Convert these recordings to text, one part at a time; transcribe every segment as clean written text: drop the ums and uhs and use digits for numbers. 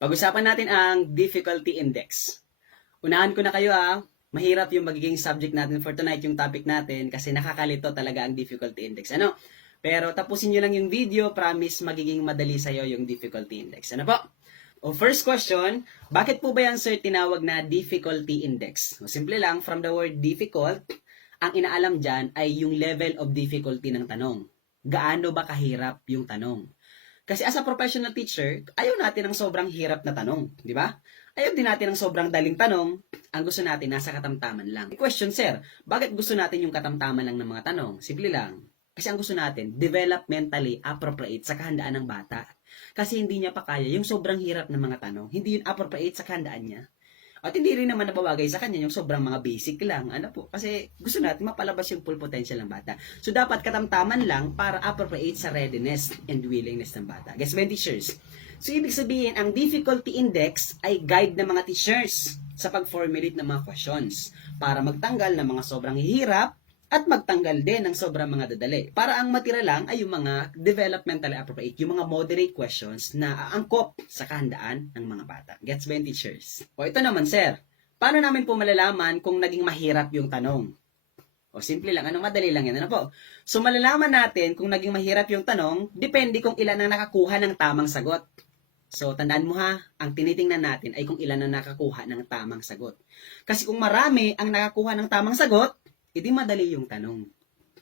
Pag-usapan natin ang difficulty index. Unahan ko na kayo mahirap yung magiging subject natin for tonight, yung topic natin, kasi nakakalito talaga ang difficulty index. Ano? Pero tapusin nyo lang yung video, promise magiging madali sa'yo yung difficulty index. Ano po? O first question, bakit po ba yan sir tinawag na difficulty index? O simple lang, from the word difficult, ang inaalam dyan ay yung level of difficulty ng tanong. Gaano ba kahirap yung tanong? Kasi as a professional teacher, ayaw natin ng sobrang hirap na tanong, di ba? Ayaw din natin ng sobrang daling tanong. Ang gusto natin, nasa katamtaman lang. Question, sir, bakit gusto natin yung katamtaman lang ng mga tanong? Simple lang. Kasi ang gusto natin, developmentally appropriate sa kahandaan ng bata. Kasi hindi niya pa kaya yung sobrang hirap ng mga tanong. Hindi yun appropriate sa kahandaan niya. At hindi rin naman nabawagay sa kanya yung sobrang mga basic lang. Ano po? Kasi gusto natin mapalabas yung full potential ng bata. So, dapat katamtaman lang para appropriate sa readiness and willingness ng bata. Guys, ba teachers? So, ibig sabihin, ang difficulty index ay guide ng mga teachers sa pag-formulate ng mga questions para magtanggal ng mga sobrang hirap at magtanggal din ng sobrang mga dadali. Para ang matira lang ay yung mga developmentally appropriate, yung mga moderate questions na aangkop sa kahandaan ng mga bata. Gets ba yung teachers? O ito naman, sir. Paano namin po malalaman kung naging mahirap yung tanong? O simple lang, madali lang yan. Ano po? So malalaman natin kung naging mahirap yung tanong, depende kung ilan ang nakakuha ng tamang sagot. So, tandaan mo ang tinitingnan natin ay kung ilan ang nakakuha ng tamang sagot. Kasi kung marami ang nakakuha ng tamang sagot, hindi madali yung tanong.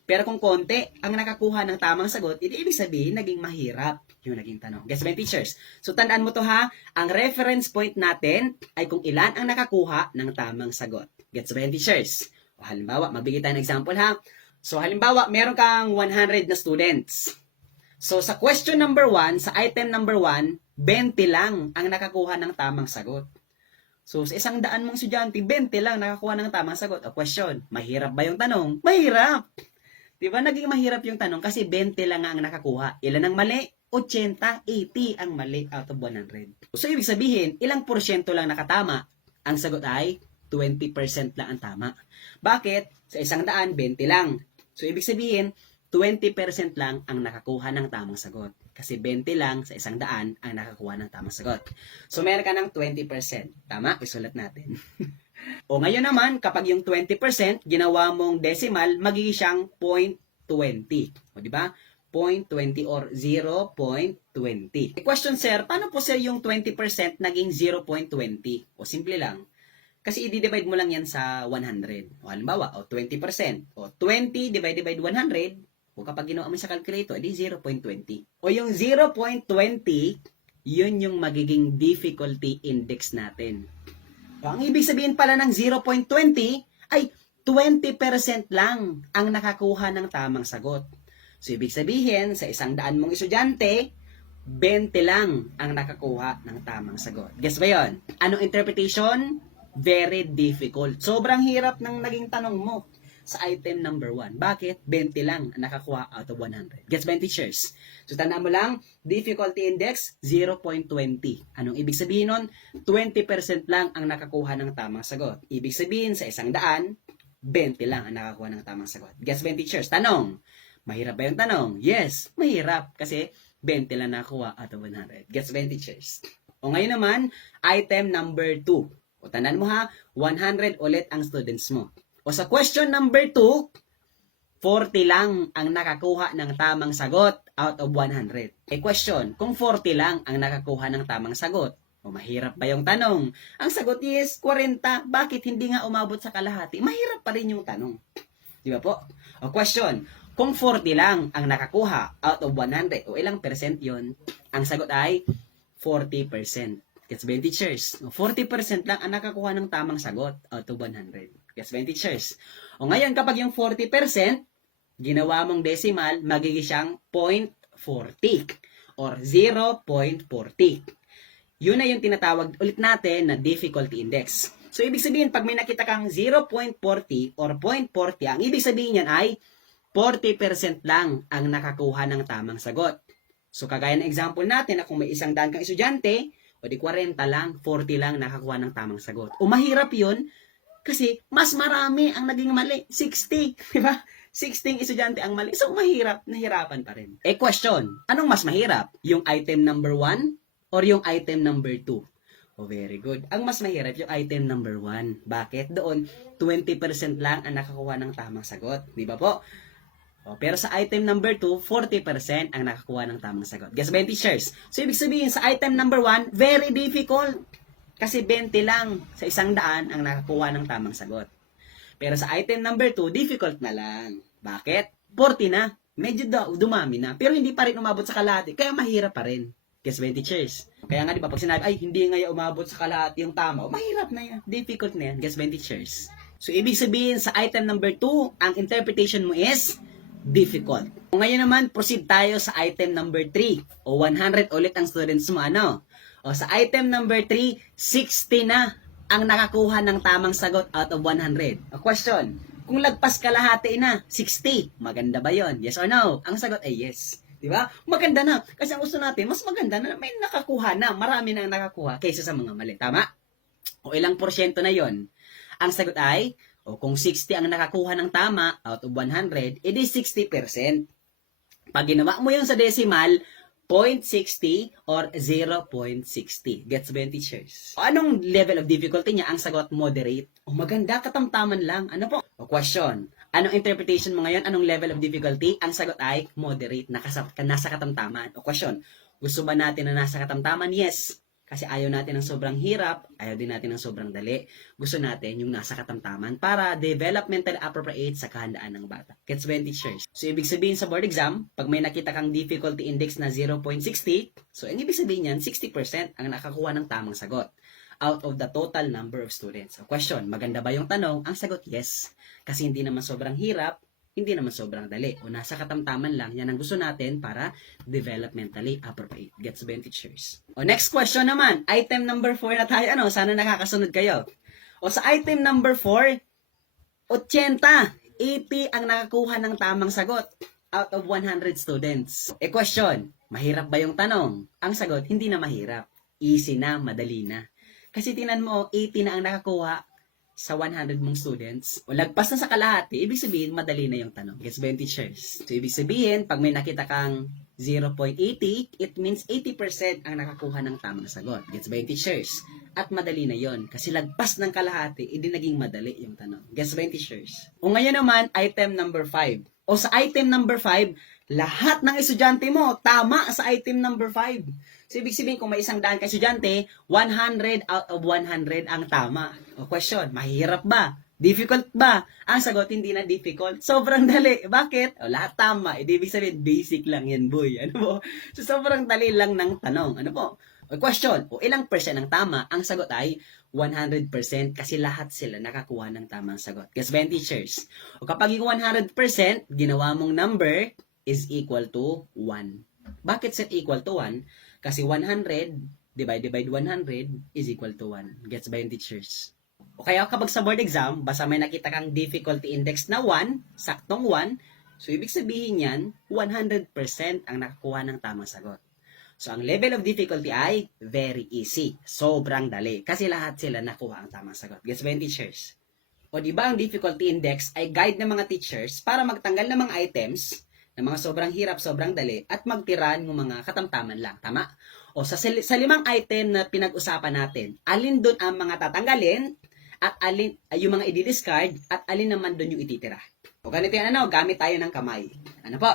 Pero kung konti ang nakakuha ng tamang sagot, ibig sabihin naging mahirap yung naging tanong. Guys, my teachers. So, tandaan mo to ang reference point natin ay kung ilan ang nakakuha ng tamang sagot. Gets ba, teachers? O, halimbawa, magbigay tayo ng example So, halimbawa, meron kang 100 na students. So, sa question number 1, sa item number 1, 20 lang ang nakakuha ng tamang sagot. So, sa 100 mong estudyante, 20 lang nakakuha ng tamang sagot. O question, mahirap ba yung tanong? Mahirap! Diba? Naging mahirap yung tanong kasi 20 lang ang nakakuha. Ilan ang mali? 80, 80 ang mali out of 100. So, ibig sabihin, ilang porsyento lang nakatama? Ang sagot ay 20% lang ang tama. Bakit? Sa 100, 20 lang. So, ibig sabihin, 20% lang ang nakakuha ng tamang sagot. Kasi 20 lang sa 100 ang nakakuha ng tamang sagot. So, meron ka ng 20%. Tama? Isulat natin. O ngayon naman, kapag yung 20% ginawa mong decimal, magiging siyang 0.20. O di ba? 0.20 or 0.20. Question, sir, paano po sir yung 20% naging 0.20? O simple lang. Kasi i-divide mo lang yan sa 100. O halimbawa, 20%. O 20 divided by 100, o kapag ginawa mo sa calculator, edi 0.20. O yung 0.20, yun yung magiging difficulty index natin. O ang ibig sabihin pala ng 0.20 ay 20% lang ang nakakuha ng tamang sagot. So ibig sabihin, sa 100 mong estudyante, 20 lang ang nakakuha ng tamang sagot. Guess ba yun? Anong interpretation? Very difficult. Sobrang hirap ng naging tanong mo sa item number 1. Bakit? 20 lang ang nakakuha out of 100. Gets ba yung teachers? So, tandaan mo lang, difficulty index, 0.20. Anong ibig sabihin nun? 20% lang ang nakakuha ng tamang sagot. Ibig sabihin, sa 100, 20 lang ang nakakuha ng tamang sagot. Gets ba yung teachers? Tanong, mahirap ba yung tanong? Yes, mahirap. Kasi 20 lang nakakuha out of 100. Gets ba yung teachers? O ngayon naman, item number 2. O tandaan mo 100 ulit ang students mo. O sa question number 2, 40 lang ang nakakuha ng tamang sagot out of 100. Question, kung 40 lang ang nakakuha ng tamang sagot, o mahirap ba yung tanong? Ang sagot is 40, bakit hindi nga umabot sa kalahati? Mahirap pa rin yung tanong. Di ba po? O question, kung 40 lang ang nakakuha out of 100, o ilang percent yun? Ang sagot ay 40%. Gets ba yung teachers? 40% lang ang nakakuha ng tamang sagot out of 100. Gets ba yung teachers? O ngayon, kapag yung 40%, ginawa mong decimal, magiging siyang 0.40 or 0.40. Yun na yung tinatawag ulit natin na difficulty index. So, ibig sabihin, pag may nakita kang 0.40 or 0.40, ang ibig sabihin yan ay 40% lang ang nakakuha ng tamang sagot. So, kagaya ng example natin na kung may 100 kang estudyante, o di 40 lang, 40 lang nakakuha ng tamang sagot. O mahirap yun, kasi mas marami ang naging mali. 60, di ba? 16 estudyante ang mali. So, mahirap, nahirapan pa rin. Question, anong mas mahirap? Yung item number 1 or yung item number 2? Oh, very good. Ang mas mahirap yung item number 1. Bakit? Doon, 20% lang ang nakakuha ng tamang sagot. Di ba po? Oh, pero sa item number 2, 40% ang nakakuha ng tamang sagot. Guess ba yung teachers? So, ibig sabihin, sa item number 1, very difficult. Kasi 20 lang sa 100 ang nakakuha ng tamang sagot. Pero sa item number 2, difficult na lang. Bakit? 40 na. Medyo dumami na. Pero hindi pa rin umabot sa kalahati. Kaya mahirap pa rin. Guess ba yung teachers? Kaya nga, di ba, pag sinabi, ay, hindi nga umabot sa kalahati yung tama, mahirap na yan. Difficult na yan. Guess ba yung teachers? So, ibig sabihin, sa item number 2, ang interpretation mo is difficult. Ngayon naman, proceed tayo sa item number 3. O 100 ulit ang students mo, ano? O sa item number 3, 60 na ang nakakuha ng tamang sagot out of 100. A question, kung lagpas kalahati na, 60, maganda ba yon? Yes or no? Ang sagot ay yes. Di ba? Maganda na. Kasi ang gusto natin, mas maganda na may nakakuha na. Marami na nakakuha kaysa sa mga mali. Tama? O ilang porsyento na yon? Ang sagot ay, o kung 60 ang nakakuha ng tama out of 100, it is 60%. Pag ginawa mo yun sa decimal, 0.60 or 0.60. Gets ba yung teachers? O anong level of difficulty niya? Ang sagot, moderate. O maganda, katamtaman lang. Ano po? O question, anong interpretation mo ngayon? Anong level of difficulty? Ang sagot ay moderate, nasa katamtaman. O question, gusto ba natin na nasa katamtaman? Yes. Kasi ayaw natin ng sobrang hirap, ayaw din natin ng sobrang dali. Gusto natin yung nasa katamtaman para developmentally appropriate sa kahandaan ng bata. Gets ba yung teachers? So, ibig sabihin sa board exam, pag may nakita kang difficulty index na 0.60, so, ang ibig sabihin yan, 60% ang nakakuha ng tamang sagot out of the total number of students. So, question, maganda ba yung tanong? Ang sagot, yes. Kasi hindi naman sobrang hirap, hindi naman sobrang dali. O nasa katamtaman lang, yan ang gusto natin para developmentally appropriate. Gets ba yung teachers? O next question naman, item number 4 na tayo. Ano, sana nakakasunod kayo. O sa item number 4, 80 ang nakakuha ng tamang sagot out of 100 students. E question, mahirap ba yung tanong? Ang sagot, hindi na mahirap. Easy na, madali na. Kasi tingnan mo, 80 na ang nakakuha sa 100 mong students, o lagpas na sa kalahati, ibig sabihin, madali na yung tanong. Gets ba yung teachers? So, ibig sabihin, pag may nakita kang 0.80, it means 80% ang nakakuha ng tamang sagot. Gets ba yung teachers? At madali na yon kasi lagpas ng kalahati, hindi naging madali yung tanong. Gets ba yung teachers? O ngayon naman, item number 5. O sa item number 5, lahat ng estudyante mo, tama sa item number 5. So, ibig sabihin, kung may 100 ka estudyante, 100 out of 100 ang tama. O question, mahirap ba? Difficult ba? Ang sagot, hindi na difficult. Sobrang dali. Bakit? O, lahat tama. Ibig sabihin, basic lang yan, boy. Ano po? So, sobrang dali lang ng tanong. Ano po? O, question, o ilang percent ang tama? Ang sagot ay 100% kasi lahat sila nakakuha ng tamang sagot. Guess ba yung teachers? O kapag yung 100%, ginawa mong number is equal to 1. Bakit set equal to 1? Kasi 100 divided by 100 is equal to 1. Gets ba yung teachers? O kaya kapag sa board exam, basta may nakita kang difficulty index na 1, saktong 1, so ibig sabihin yan, 100% ang nakakuha ng tamang sagot. So ang level of difficulty ay very easy. Sobrang dali. Kasi lahat sila nakuha ang tamang sagot. Gets ba yung teachers? O di ba ang difficulty index ay guide ng mga teachers para magtanggal ng mga items ng mga sobrang hirap, sobrang dali, at magtira ng mga katamtaman lang. Tama? O sa 5 item na pinag-usapan natin, alin doon ang mga tatanggalin, at alin yung mga i-discard, at alin naman doon yung ititira. O ganito yan, ano, gamit tayo ng kamay. Ano po?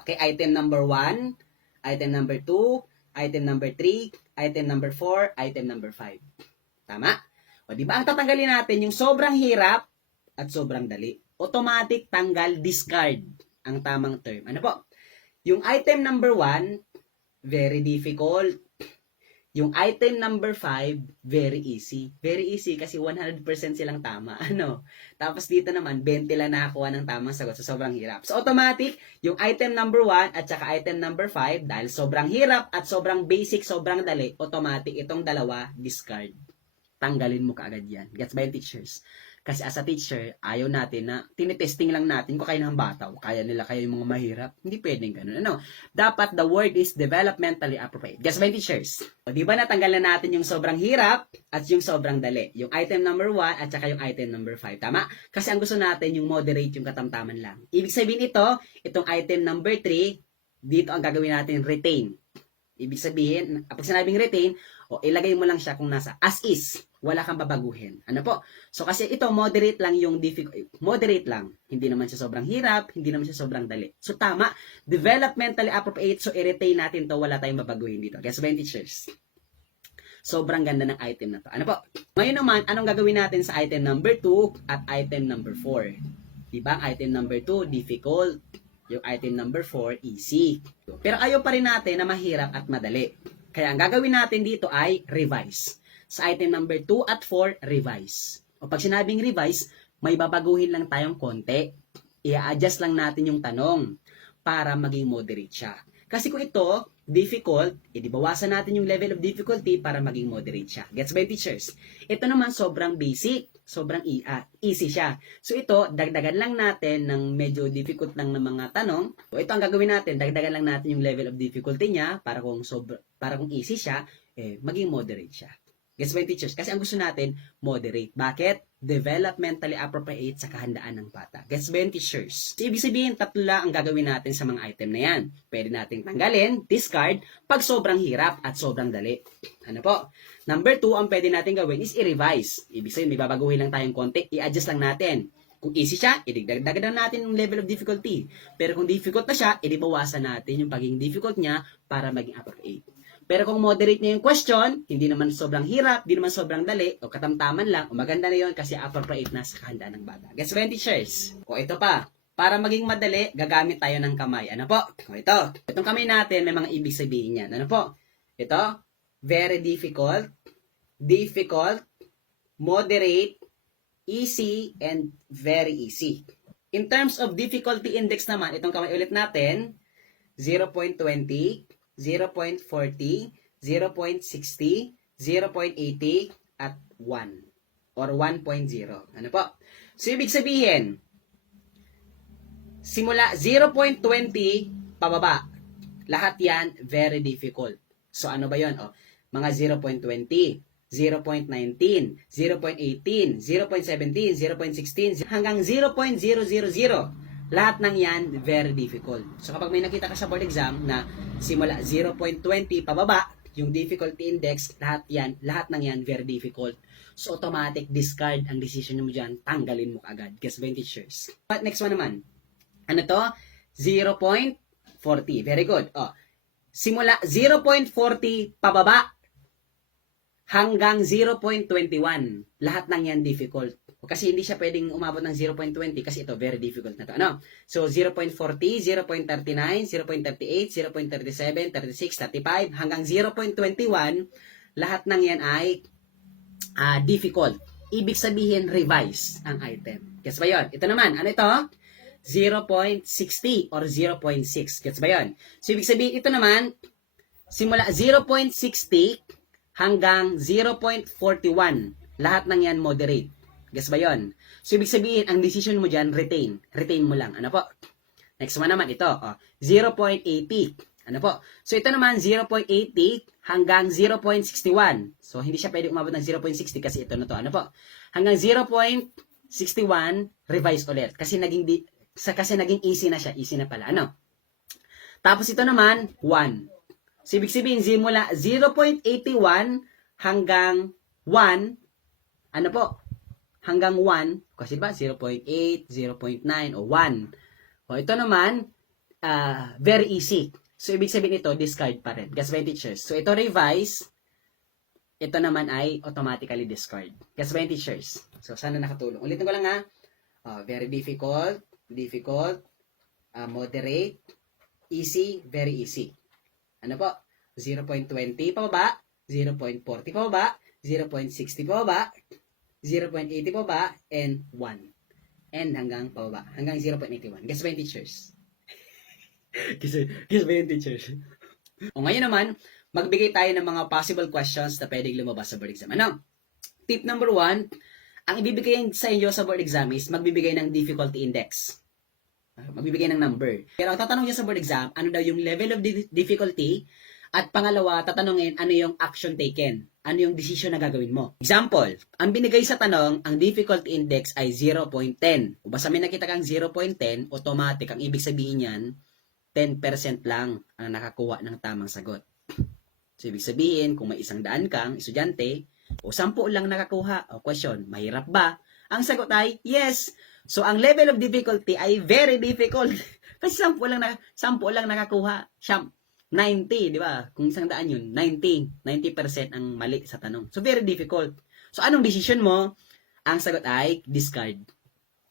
Okay, item number 1, item number 2, item number 3, item number 4, item number 5. Tama? O di ba ang tatanggalin natin yung sobrang hirap at sobrang dali? Automatic tanggal, discard ang tamang term. Ano po? Yung item number 1, very difficult. Yung item number 5, very easy. Very easy kasi 100% silang tama. Ano? Tapos dito naman, 20 lang nakakuha ng tamang sagot sa sobrang hirap. So automatic, yung item number 1 at saka item number 5, dahil sobrang hirap at sobrang basic, sobrang dali, automatic itong dalawa, discard. Tanggalin mo kaagad yan. Gets ba yung teachers? Kasi as a teacher, ayaw natin na tinitesting lang natin kung kaya ng bata o kaya nila kaya yung mga mahirap. Hindi pwedeng ganun. Ano? Dapat the word is developmentally appropriate. Guess ba, teachers? O di ba natanggal na natin yung sobrang hirap at yung sobrang dali? Yung item number 1 at saka yung item number 5. Tama? Kasi ang gusto natin yung moderate, yung katamtaman lang. Ibig sabihin itong item number 3, dito ang gagawin natin retain. Ibig sabihin, pag sinabing retain, ilagay mo lang siya kung nasa as is. Wala kang babaguhin. Ano po? So, kasi ito, moderate lang yung moderate lang. Hindi naman siya sobrang hirap, hindi naman siya sobrang dali. So, tama. Developmentally appropriate. So, i-retain natin to. Wala tayong babaguhin dito. Guess ba yung teachers? Sobrang ganda ng item na to. Ano po? Ngayon naman, anong gagawin natin sa item number 2 at item number 4? Diba? Item number 2, difficult. Yung item number 4, easy. Pero ayaw pa rin natin na mahirap at madali. Kaya ang gagawin natin dito ay revise. Sa item number 2 at 4, revise. O pag sinabing revise, may babaguhin lang tayong konti. I-adjust lang natin yung tanong para maging moderate siya. Kasi kung ito, difficult, bawasan natin yung level of difficulty para maging moderate siya. Gets ba yung teachers? Ito naman sobrang basic, sobrang easy siya. So ito, dagdagan lang natin ng medyo difficult lang ng mga tanong. So ito ang gagawin natin, dagdagan lang natin yung level of difficulty niya para kung easy siya, maging moderate siya. Gets ba yung teachers? Kasi ang gusto natin, moderate. Bakit? Developmentally appropriate sa kahandaan ng bata. Gets ba yung teachers? So, ibig sabihin, tatlo lang ang gagawin natin sa mga item na yan. Pwede nating tanggalin, discard, pag sobrang hirap at sobrang dali. Ano po? Number 2, ang pwede natin gawin is i-revise. Ibig sabihin, may babaguhin lang tayong konti, i-adjust lang natin. Kung easy siya, idagdagan natin yung level of difficulty. Pero kung difficult na siya, idibawasan natin yung pagiging difficult niya para maging appropriate. Pero kung moderate na yung question, hindi naman sobrang hirap, hindi naman sobrang dali, o katamtaman lang, o maganda na yun kasi appropriate na sa kahandaan ng bata. Guess ba, teachers? O ito pa, para maging madali, gagamit tayo ng kamay. Ano po? O ito. Itong kamay natin, may mga ibig sabihin yan. Ano po? Ito, very difficult, difficult, moderate, easy, and very easy. In terms of difficulty index naman, itong kamay ulit natin, 0.20, 0.40, 0.60, 0.80, at 1. Or 1.0. Ano po? So, ibig sabihin, simula 0.20 pababa, lahat yan very difficult. So, ano ba yun? Mga 0.20, 0.19, 0.18, 0.17, 0.16, hanggang 0.000. Lahat ng yan, very difficult. So, kapag may nakita ka sa board exam na simula 0.20 pababa, yung difficulty index, lahat ng yan, very difficult. So, automatic discard ang decision mo dyan, tanggalin mo agad. Guess ba yung teachers? But next one naman. Ano to? 0.40. Very good. Simula 0.40 pababa, hanggang 0.21. Lahat ng yan difficult. Kasi hindi siya pwedeng umabot ng 0.20 kasi ito very difficult na to. Ano? So 0.40, 0.39, 0.38, 0.37, 36, 35 hanggang 0.21, lahat ng yan ay difficult. Ibig sabihin revise ang item. Gets ba 'yon? Ito naman, ano ito? 0.60 or 0.6. Gets ba 'yon? So ibig sabihin ito naman simula 0.60 hanggang 0.41. Lahat ng yan moderate. Guess ba yon? So, ibig sabihin, ang decision mo dyan, retain. Retain mo lang. Ano po? Next one naman, ito. 0.80. Ano po? So, ito naman, 0.80 hanggang 0.61. So, hindi siya pwede umabot ng 0.60 kasi ito na to. Ano po? Hanggang 0.61, revise ulit. Kasi naging easy na siya. Easy na pala. Ano? Tapos, ito naman, 1. So, ibig sabihin, simula 0.81 hanggang 1, ano po? Hanggang 1, kasi ba 0.8, 0.9, o 1. O ito naman, very easy. So, ibig sabihin ito, discard pa rin. Guess ba yung teachers? So, ito revise, ito naman ay automatically discard. Guess ba yung teachers? So, sana nakatulong. Ulitin ko lang ha. Very difficult, difficult, moderate, easy, very easy. Ano po? 0.20 pababa, 0.40 pababa, 0.60 pababa, 0.80 pababa, and 1. And hanggang pababa. Hanggang 0.81. Guess ba yung teachers? Guess ba yung teachers? O ngayon naman, magbigay tayo ng mga possible questions na pwedeng lumabas sa board exam. Ano? Tip number 1, ang ibibigay sa inyo sa board exam is magbibigay ng difficulty index. Magbibigay ng number. Pero ang tatanong niya sa board exam, ano daw yung level of difficulty, at pangalawa, tatanungin ano yung action taken. Ano yung decision na gagawin mo. Example, ang binigay sa tanong, ang difficulty index ay 0.10. O basta may nakita kang 0.10, automatic, ang ibig sabihin yan, 10% lang ang nakakuha ng tamang sagot. So, ibig sabihin, kung may 100 kang estudyante, o 10 lang nakakuha, o question, mahirap ba? Ang sagot ay, yes. So, ang level of difficulty ay very difficult. Kasi 10 lang nakakuha. 90, di ba? Kung 100 yun, 90% ang mali sa tanong. So, very difficult. So, anong decision mo? Ang sagot ay discard.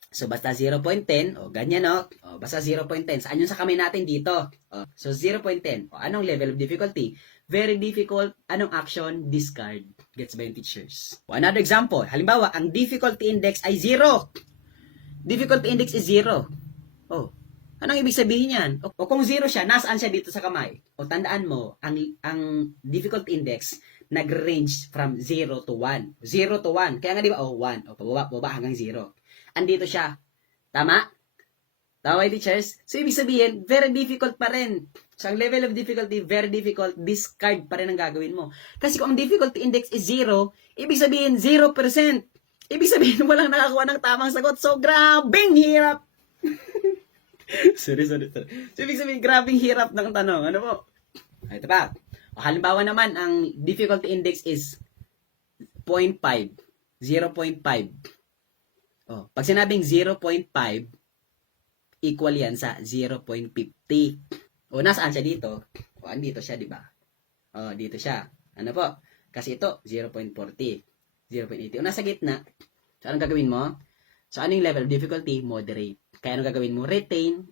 So, basta 0.10, o ganyan, no? O, basta 0.10. Saan yung sa kamay natin dito? O, so, 0.10. O, anong level of difficulty? Very difficult. Anong action? Discard. Gets by yung teachers. O, another example. Halimbawa, ang difficulty index ay 0. Difficulty index is 0. O, anong ibig sabihin yan? O kung 0 siya, nasaan siya dito sa kamay? O, tandaan mo, ang difficulty index nag-range from 0 to 1. 0 to 1. Kaya nga di ba, 1. O, pababa hanggang 0. Andito siya. Tama? Tama, teachers? So, ibig sabihin, very difficult pa rin. So, ang level of difficulty, very difficult, discard pa rin ang gagawin mo. Kasi kung ang difficulty index is 0, ibig sabihin, 0%. Ibig sabihin, walang nakakuha ng tamang sagot. So, grabing hirap. sorry. So, ibig sabihin, grabing hirap ng tanong. Ano po? Ito pa. O, halimbawa naman, ang difficulty index is 0.5. 0.5. Oh, pag sinabing 0.5, equal yan sa 0.50. O, nasaan siya dito? O, andito siya, di ba? O, dito siya. Ano po? Kasi ito, 0.40. 0.80. O, nasa gitna. So, anong gagawin mo? So, anong level of difficulty? Moderate. Kaya anong gagawin mo? Retain.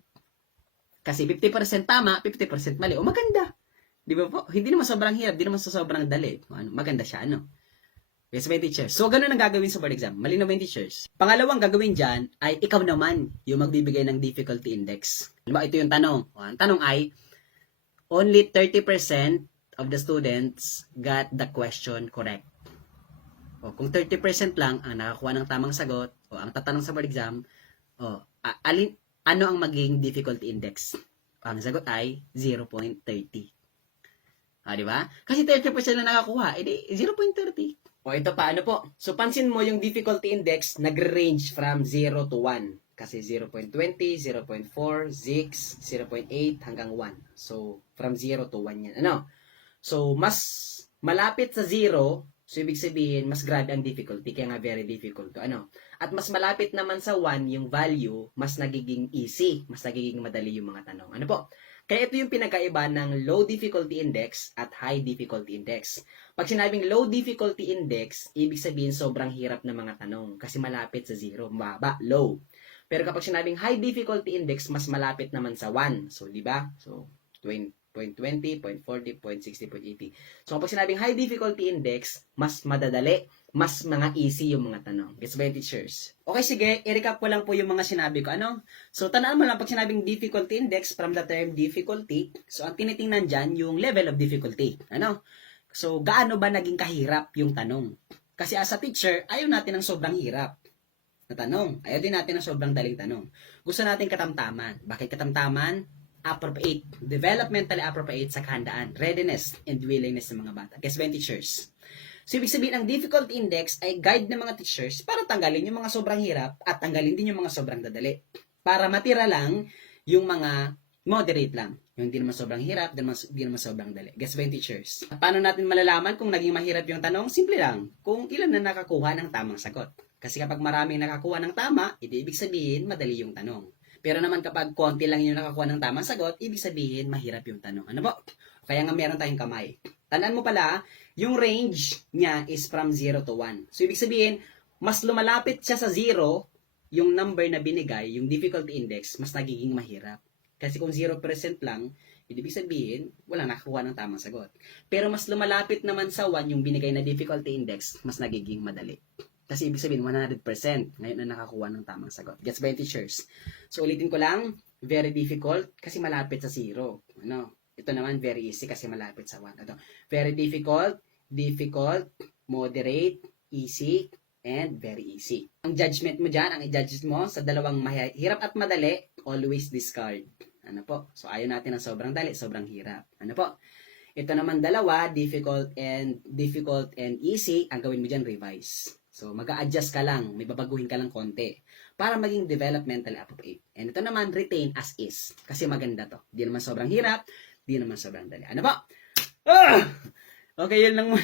Kasi 50% tama, 50% mali. O, maganda. Di ba po? Hindi naman sobrang hirap, hindi naman sobrang dali. O, ano, maganda siya, ano? Yes, my teachers. So, ganun ang gagawin sa board exam. Malinaw ba yung teachers? Pangalawang gagawin dyan ay ikaw naman yung magbibigay ng difficulty index. Diba? Ito yung tanong. O, ang tanong ay, only 30% of the students got the question correct. O, kung 30% lang ang nakakuha ng tamang sagot, o ang tatanong sa board exam, o, ano ang magiging difficulty index? Ang sagot ay 0.30. Di ba? Kasi 30% lang nakakuha, edi 0.30. O ito pa, ano po? So, pansin mo yung difficulty index nag-range from 0 to 1. Kasi 0.20, 0.4, 6, 0.8 hanggang 1. So, from 0 to 1 yan. Ano? So, mas malapit sa 0, so ibig sabihin, mas grabe ang difficulty. Kaya nga very difficult to. Ano? At mas malapit naman sa 1, yung value, mas nagiging easy. Mas nagiging madali yung mga tanong. Ano po? Kaya ito yung pinakaiba ng low difficulty index at high difficulty index. Pag sinabing low difficulty index, ibig sabihin sobrang hirap ng mga tanong kasi malapit sa 0, mababa, low. Pero kapag sinabing high difficulty index, mas malapit naman sa 1. So, di ba? So, 0.20, 0.40, 0.60, 0.80. So, kapag sinabing high difficulty index, mas madadali, mas mga easy yung mga tanong. Gets ba yung teachers? Okay, sige, i-recap ko lang po yung mga sinabi ko. Ano? So, tandaan mo lang pag sinabing difficulty index from the term difficulty, so ang tinitingnan dyan yung level of difficulty. Ano? So, gaano ba naging kahirap yung tanong? Kasi as a teacher, ayaw natin ng sobrang hirap na tanong. Ayaw din natin ng sobrang daling tanong. Gusto natin katamtaman. Bakit katamtaman? Appropriate. Developmentally appropriate sa kahandaan, readiness, and willingness ng mga bata. Guess ba yung teachers? So, ibig sabihin, ang difficulty index ay guide ng mga teachers para tanggalin yung mga sobrang hirap at tanggalin din yung mga sobrang dadali. Para matira lang yung mga moderate lang. Yung hindi naman sobrang hirap, hindi naman sobrang dali. Guess ba yung teachers? Paano natin malalaman kung naging mahirap yung tanong? Simple lang. Kung ilan na nakakuha ng tamang sagot. Kasi kapag maraming nakakuha ng tama, ibig sabihin, madali yung tanong. Pero naman kapag konti lang yung nakakuha ng tamang sagot, ibig sabihin, mahirap yung tanong. Ano po? Kaya nga meron tayong kamay. Tandaan mo pala, yung range niya is from 0 to 1. So, ibig sabihin, mas lumalapit siya sa 0, yung number na binigay, yung difficulty index, mas nagiging mahirap. Kasi kung 0% lang, ibig sabihin, wala nakakuha ng tamang sagot. Pero mas lumalapit naman sa 1, yung binigay na difficulty index, mas nagiging madali. Kasi ibig sabihin, 100%, ngayon na nakakuha ng tamang sagot. Gets ba yung teachers? So, ulitin ko lang, very difficult, kasi malapit sa 0. Ano? Ito naman, very easy, kasi malapit sa 1. Ito, very difficult, difficult, moderate, easy, and very easy. Ang judgment mo dyan, ang i-judge mo sa dalawang hirap at madali, always discard. Ano po? So, ayaw natin ng sobrang dali, sobrang hirap. Ano po? Ito naman dalawa, difficult and easy, ang gawin mo dyan, revise. So, mag-a-adjust ka lang, may babaguhin ka lang konti para maging developmentally appropriate. And ito naman, retain as is. Kasi maganda to. Di naman sobrang hirap, di naman sobrang dali. Ano po? Ah! Okay, yun lang muna.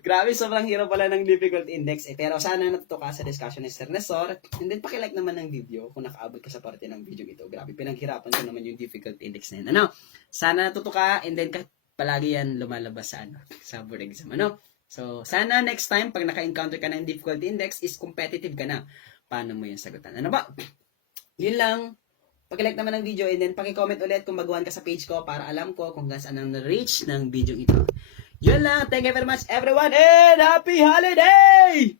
Grabe, sobrang hirap pala ng difficult index. Pero sana natuto ka sa discussion ni Sir Nestor. And then, pakilike naman ng video kung nakaabot ka sa parte ng video ito. Grabe, pinaghirapan ko naman yung difficult index na yun. Ano? Sana natuto ka and then palagi yan lumalabas sa, sa board exam. Ano? So, sana next time, pag naka-encounter ka ng difficulty index, is competitive ka na. Paano mo yung sagutan? Ano ba? Yun lang. Pag-like naman ng video and then paki-comment ulit kung baguhan ka sa page ko para alam ko kung hanggang saan ang na-reach ng video ito. Yun lang. Thank you very much everyone and happy holiday!